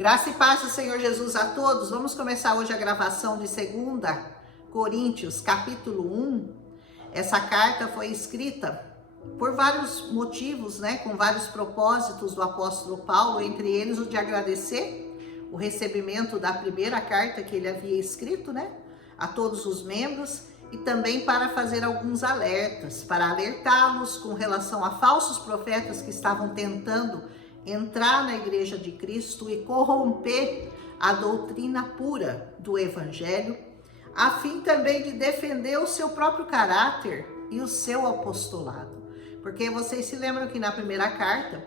Graça e paz do Senhor Jesus a todos. Vamos começar hoje a gravação de 2 Coríntios, capítulo 1. Essa carta foi escrita por vários motivos, com vários propósitos do apóstolo Paulo, entre eles o de agradecer o recebimento da primeira carta que ele havia escrito, a todos os membros, e também para fazer alguns alertas, para alertá-los com relação a falsos profetas que estavam tentando entrar na igreja de Cristo e corromper a doutrina pura do evangelho, a fim também de defender o seu próprio caráter e o seu apostolado. Porque vocês se lembram que na primeira carta,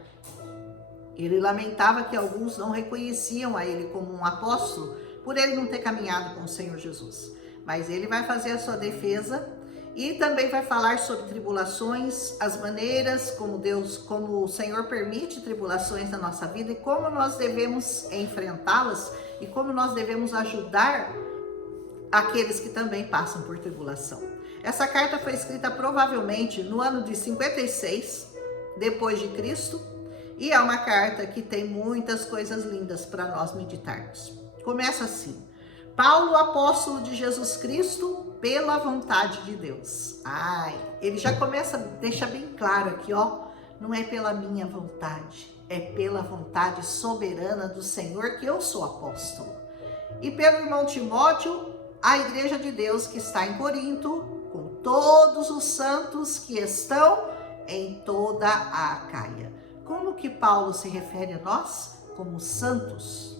ele lamentava que alguns não reconheciam a ele como um apóstolo, por ele não ter caminhado com o Senhor Jesus. Mas ele vai fazer a sua defesa e também vai falar sobre tribulações, as maneiras como o Senhor permite tribulações na nossa vida e como nós devemos enfrentá-las e como nós devemos ajudar aqueles que também passam por tribulação. Essa carta foi escrita provavelmente no ano de 56 depois de Cristo e é uma carta que tem muitas coisas lindas para nós meditarmos. Começa assim: Paulo, apóstolo de Jesus Cristo, pela vontade de Deus. Ele já começa, deixa bem claro aqui, não é pela minha vontade, é pela vontade soberana do Senhor que eu sou apóstolo. E pelo irmão Timóteo, a igreja de Deus que está em Corinto, com todos os santos que estão em toda a Acaia. Como que Paulo se refere a nós? Como santos.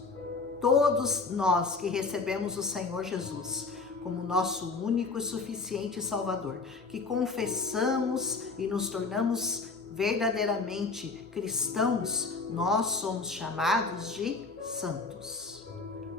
Todos nós que recebemos o Senhor Jesus como nosso único e suficiente Salvador, que confessamos e nos tornamos verdadeiramente cristãos, nós somos chamados de santos.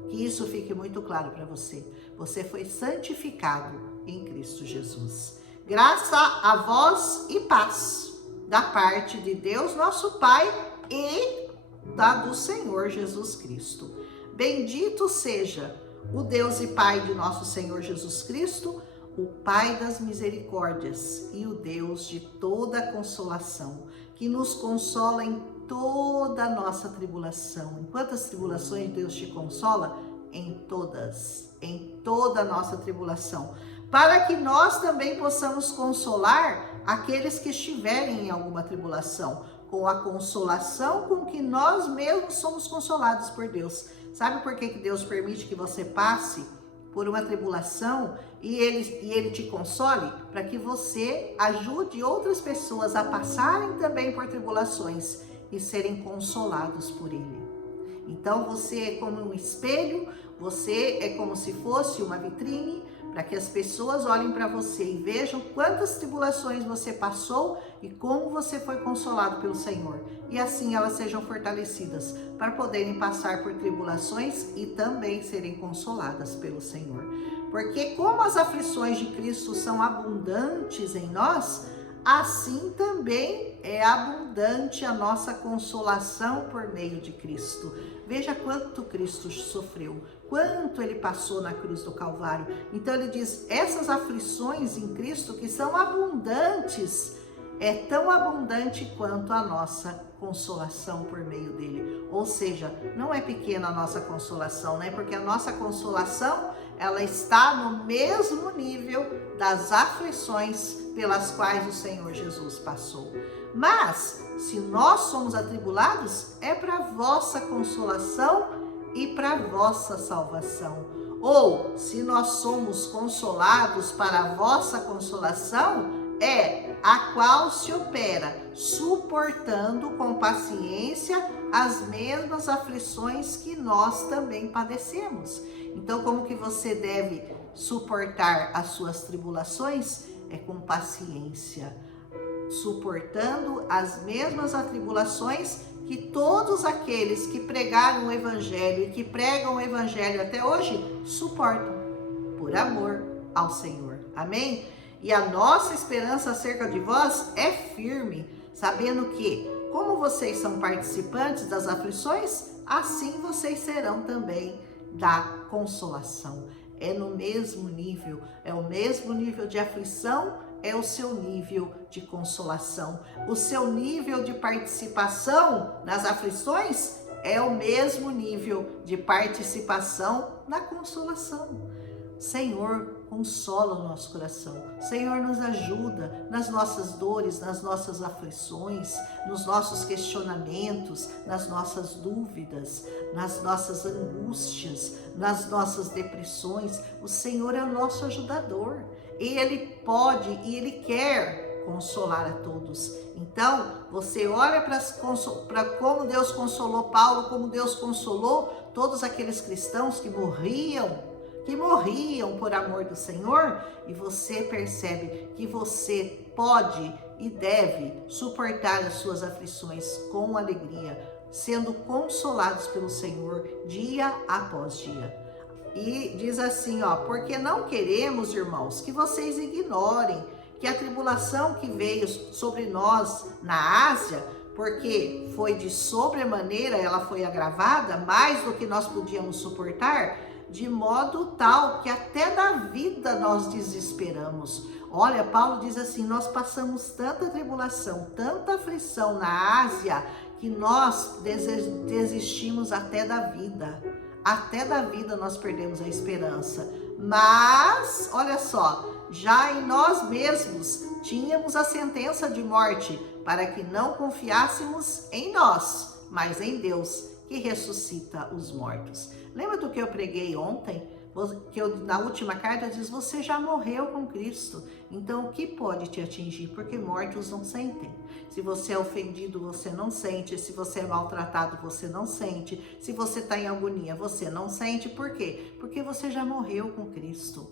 Que isso fique muito claro para você. Você foi santificado em Cristo Jesus. Graça a vós e paz da parte de Deus, nosso Pai, e da do Senhor Jesus Cristo. Bendito seja o Deus e Pai de nosso Senhor Jesus Cristo, o Pai das misericórdias e o Deus de toda consolação, que nos consola em toda a nossa tribulação. Em quantas tribulações Deus te consola? Em toda a nossa tribulação, para que nós também possamos consolar aqueles que estiverem em alguma tribulação, com a consolação com que nós mesmos somos consolados por Deus. Sabe por que Deus permite que você passe por uma tribulação e ele te console? Para que você ajude outras pessoas a passarem também por tribulações e serem consolados por Ele. Então você é como um espelho, você é como se fosse uma vitrine, para que as pessoas olhem para você e vejam quantas tribulações você passou e como você foi consolado pelo Senhor. E assim elas sejam fortalecidas para poderem passar por tribulações e também serem consoladas pelo Senhor. Porque como as aflições de Cristo são abundantes em nós, assim também é abundante a nossa consolação por meio de Cristo. Veja quanto Cristo sofreu, quanto ele passou na cruz do Calvário. Então ele diz, essas aflições em Cristo que são abundantes, é tão abundante quanto a nossa consolação por meio dele. Ou seja, não é pequena a nossa consolação, porque a nossa consolação, ela está no mesmo nível das aflições pelas quais o Senhor Jesus passou. Mas, se nós somos atribulados, é para vossa consolação e para vossa salvação. Ou, se nós somos consolados para a vossa consolação, é a qual se opera, suportando com paciência as mesmas aflições que nós também padecemos. Então, como que você deve suportar as suas tribulações? É com paciência, suportando as mesmas atribulações que todos aqueles que pregaram o Evangelho e que pregam o Evangelho até hoje suportam, por amor ao Senhor. Amém? E a nossa esperança acerca de vós é firme, sabendo que, como vocês são participantes das aflições, assim vocês serão também da consolação. É no mesmo nível, é o mesmo nível de aflição, é o seu nível de consolação. O seu nível de participação nas aflições é o mesmo nível de participação na consolação. Senhor, consola o nosso coração. Senhor, nos ajuda nas nossas dores, nas nossas aflições, nos nossos questionamentos, nas nossas dúvidas, nas nossas angústias, nas nossas depressões. O Senhor é o nosso ajudador. E Ele pode e Ele quer consolar a todos. Então, você olha para como Deus consolou Paulo, como Deus consolou todos aqueles cristãos que morriam por amor do Senhor, e você percebe que você pode e deve suportar as suas aflições com alegria, sendo consolados pelo Senhor dia após dia. E diz assim, porque não queremos, irmãos, que vocês ignorem que a tribulação que veio sobre nós na Ásia, porque foi de sobremaneira, ela foi agravada, mais do que nós podíamos suportar, de modo tal que até da vida nós desesperamos. Olha, Paulo diz assim, nós passamos tanta tribulação, tanta aflição na Ásia, que nós desistimos até da vida. Até da vida nós perdemos a esperança. Mas, olha só, já em nós mesmos tínhamos a sentença de morte, para que não confiássemos em nós, mas em Deus, que ressuscita os mortos. Lembra do que eu preguei ontem? Que na última carta diz, você já morreu com Cristo. Então, o que pode te atingir? Porque mortos não sentem. Se você é ofendido, você não sente. Se você é maltratado, você não sente. Se você está em agonia, você não sente. Por quê? Porque você já morreu com Cristo.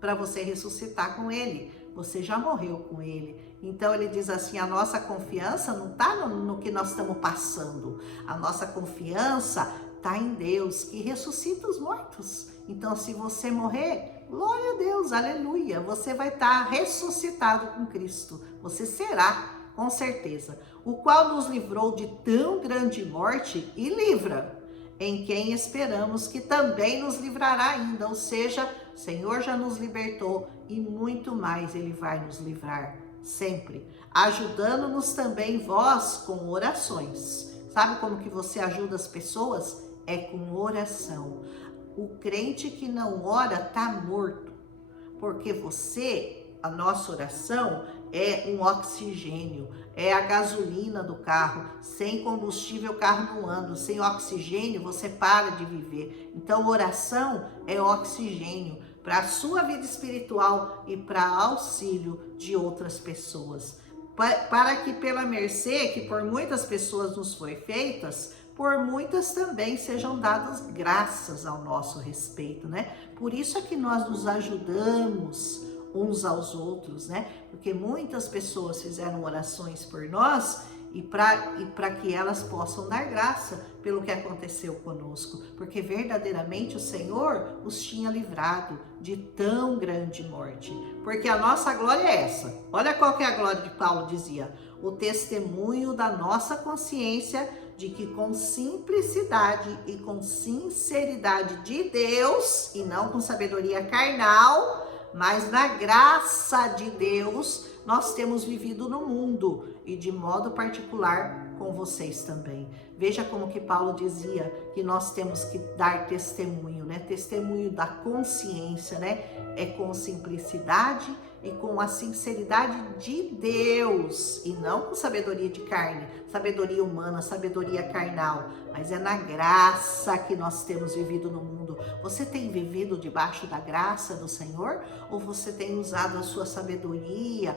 Para você ressuscitar com Ele. Você já morreu com Ele. Então ele diz assim, a nossa confiança não está no que nós estamos passando. A nossa confiança está em Deus, que ressuscita os mortos. Então se você morrer, glória a Deus, aleluia. Você vai estar ressuscitado com Cristo. Você será, com certeza. O qual nos livrou de tão grande morte e livra, em quem esperamos que também nos livrará ainda. Ou seja, o Senhor já nos libertou e muito mais Ele vai nos livrar sempre, ajudando-nos também vós com orações. Sabe como que você ajuda as pessoas? É com oração. O crente que não ora está morto, porque a nossa oração é um oxigênio, é a gasolina do carro. Sem combustível o carro não anda, sem oxigênio você para de viver. Então oração é oxigênio para a sua vida espiritual e para auxílio de outras pessoas. Para que pela mercê que por muitas pessoas nos foi feitas, por muitas também sejam dadas graças ao nosso respeito, né? Por isso é que nós nos ajudamos uns aos outros, né? Porque muitas pessoas fizeram orações por nós e para que elas possam dar graça pelo que aconteceu conosco, porque verdadeiramente o Senhor os tinha livrado de tão grande morte, porque a nossa glória é essa. Olha qual que é a glória de Paulo dizia, o testemunho da nossa consciência de que com simplicidade e com sinceridade de Deus, e não com sabedoria carnal, mas na graça de Deus, nós temos vivido no mundo e de modo particular com vocês também. Veja como que Paulo dizia que nós temos que dar testemunho, né? Testemunho da consciência, né? É com simplicidade e com a sinceridade de Deus e não com sabedoria de carne, sabedoria humana, sabedoria carnal, mas é na graça que nós temos vivido no mundo. Você tem vivido debaixo da graça do Senhor ou você tem usado a sua sabedoria,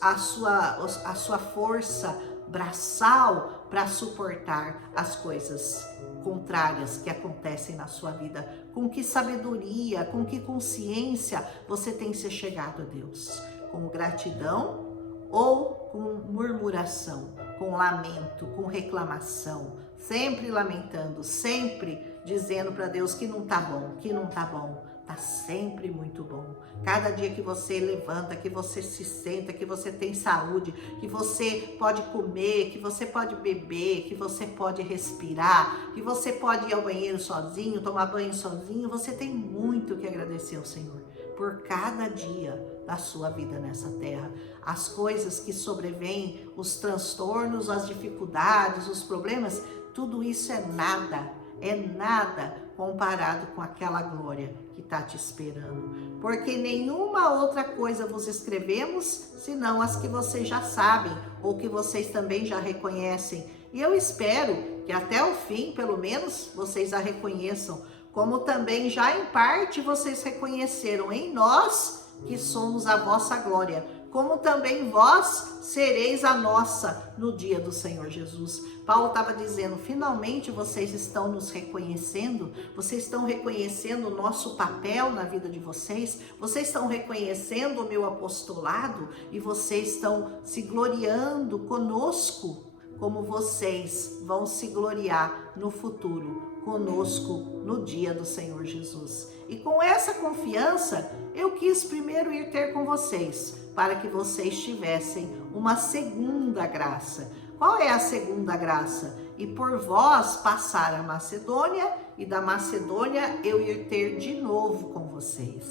a sua força braçal para suportar as coisas contrárias que acontecem na sua vida? Com que sabedoria, com que consciência você tem se chegado a Deus? Com gratidão ou com murmuração, com lamento, com reclamação, sempre lamentando, sempre dizendo para Deus que não tá bom, que não tá bom. Tá sempre muito bom. Cada dia que você levanta, que você se senta, que você tem saúde, que você pode comer, que você pode beber, que você pode respirar, que você pode ir ao banheiro sozinho, tomar banho sozinho, você tem muito que agradecer ao Senhor por cada dia da sua vida nessa terra. As coisas que sobrevêm, os transtornos, as dificuldades, os problemas, tudo isso é nada comparado com aquela glória que está te esperando. Porque nenhuma outra coisa vos escrevemos, senão as que vocês já sabem, ou que vocês também já reconhecem. E eu espero que até o fim, pelo menos, vocês a reconheçam, como também já em parte vocês reconheceram em nós, que somos a vossa glória, como também vós sereis a nossa no dia do Senhor Jesus. Paulo estava dizendo, finalmente vocês estão nos reconhecendo, vocês estão reconhecendo o nosso papel na vida de vocês estão reconhecendo o meu apostolado e vocês estão se gloriando conosco, como vocês vão se gloriar no futuro conosco no dia do Senhor Jesus. E com essa confiança, eu quis primeiro ir ter com vocês, para que vocês tivessem uma segunda graça. Qual é a segunda graça? E por vós passar a Macedônia, e da Macedônia eu ir ter de novo com vocês.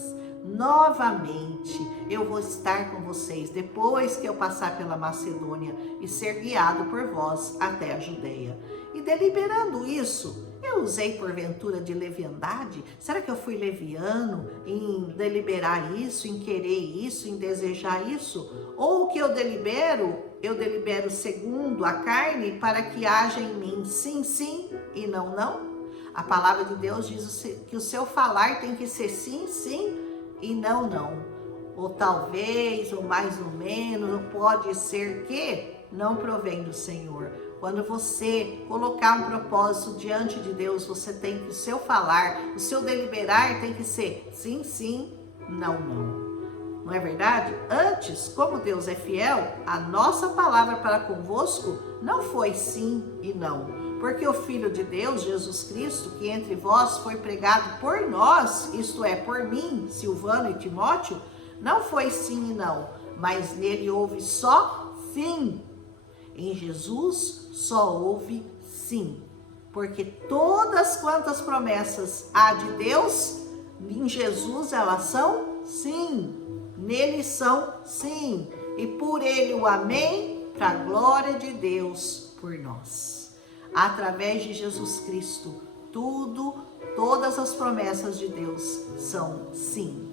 Novamente eu vou estar com vocês depois que eu passar pela Macedônia e ser guiado por vós até a Judeia. E deliberando isso, eu usei porventura de leviandade? Será que eu fui leviano em deliberar isso, em querer isso, em desejar isso? Ou o que eu delibero segundo a carne para que haja em mim sim, sim e não, não? A palavra de Deus diz que o seu falar tem que ser sim, sim e não, não. Ou talvez, ou mais ou menos, ou pode ser que não provém do Senhor. Quando você colocar um propósito diante de Deus, você tem que o seu falar, o seu deliberar tem que ser sim, sim, não, não. Não é verdade? Antes, como Deus é fiel, a nossa palavra para convosco não foi sim e não. Porque o Filho de Deus, Jesus Cristo, que entre vós foi pregado por nós, isto é, por mim, Silvano e Timóteo, não foi sim e não, mas nele houve só sim. Em Jesus só houve sim, porque todas quantas promessas há de Deus, em Jesus elas são sim, nele são sim, e por ele o amém, para a glória de Deus por nós. Através de Jesus Cristo, todas as promessas de Deus são sim.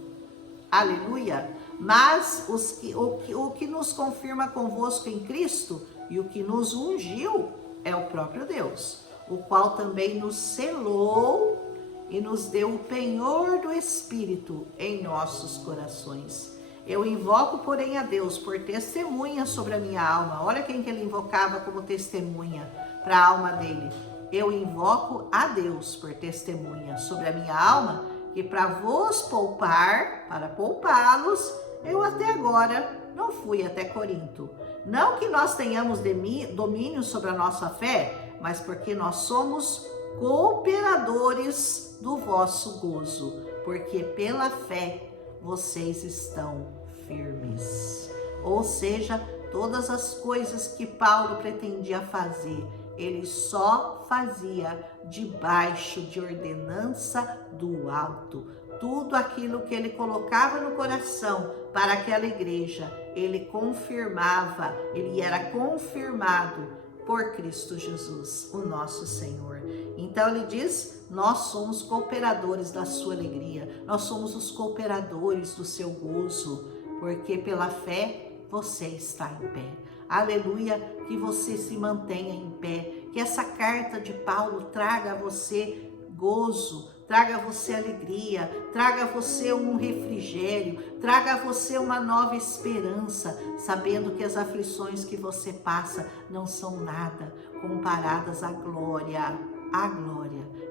Aleluia! Mas o que nos confirma convosco em Cristo e o que nos ungiu é o próprio Deus, o qual também nos selou e nos deu o penhor do Espírito em nossos corações. Eu invoco, porém, a Deus por testemunha sobre a minha alma. Olha quem que ele invocava como testemunha para a alma dele. Eu invoco a Deus por testemunha sobre a minha alma, que para vos poupar, para poupá-los, eu até agora não fui até Corinto. Não que nós tenhamos domínio sobre a nossa fé, mas porque nós somos cooperadores do vosso gozo, porque pela fé vocês estão firmes. Ou seja, todas as coisas que Paulo pretendia fazer, ele só fazia debaixo de ordenança do alto. Tudo aquilo que ele colocava no coração para aquela igreja, ele confirmava, ele era confirmado por Cristo Jesus, o nosso Senhor. Então ele diz, nós somos cooperadores da sua alegria, nós somos os cooperadores do seu gozo, porque pela fé você está em pé. Aleluia, que você se mantenha em pé, que essa carta de Paulo traga a você gozo, traga a você alegria, traga a você um refrigério, traga a você uma nova esperança, sabendo que as aflições que você passa não são nada comparadas à glória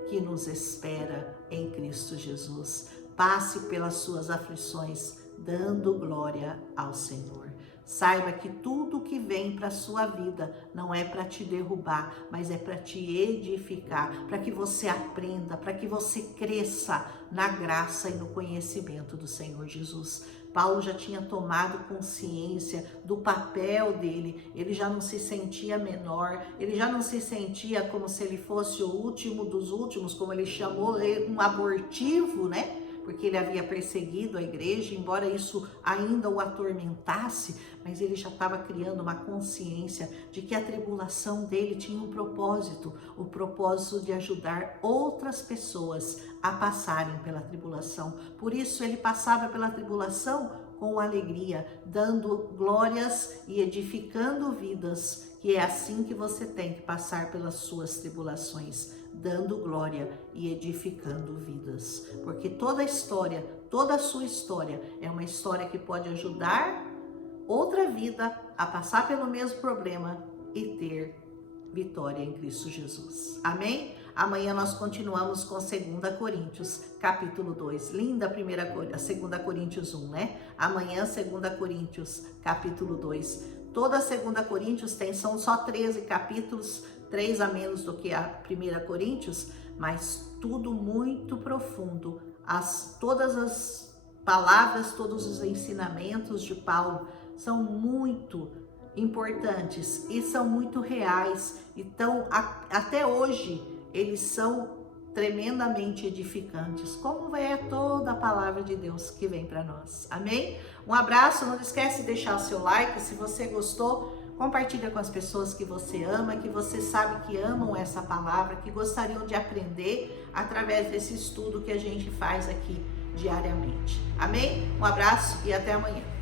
que nos espera em Cristo Jesus. Passe pelas suas aflições, dando glória ao Senhor. Saiba que tudo que vem para a sua vida não é para te derrubar, mas é para te edificar, para que você aprenda, para que você cresça na graça e no conhecimento do Senhor Jesus. Paulo já tinha tomado consciência do papel dele, ele já não se sentia menor, ele já não se sentia como se ele fosse o último dos últimos, como ele chamou, um abortivo, né? porque ele havia perseguido a igreja, embora isso ainda o atormentasse, mas ele já estava criando uma consciência de que a tribulação dele tinha um propósito, o propósito de ajudar outras pessoas a passarem pela tribulação. Por isso ele passava pela tribulação com alegria, dando glórias e edificando vidas, que é assim que você tem que passar pelas suas tribulações, dando glória e edificando vidas. Porque toda a sua história é uma história que pode ajudar outra vida a passar pelo mesmo problema e ter vitória em Cristo Jesus. Amém? Amanhã nós continuamos com 2 Coríntios, capítulo 2. Linda 2 Coríntios 1, né? Amanhã 2 Coríntios, capítulo 2. Toda 2 Coríntios são só 13 capítulos, 3 a menos do que a 1 Coríntios, mas tudo muito profundo. Todas as palavras, todos os ensinamentos de Paulo são muito importantes e são muito reais. Então, até hoje, eles são tremendamente edificantes, como é toda a palavra de Deus que vem para nós. Amém? Um abraço, não esquece de deixar o seu like, se você gostou, compartilha com as pessoas que você ama, que você sabe que amam essa palavra, que gostariam de aprender através desse estudo que a gente faz aqui diariamente. Amém? Um abraço e até amanhã.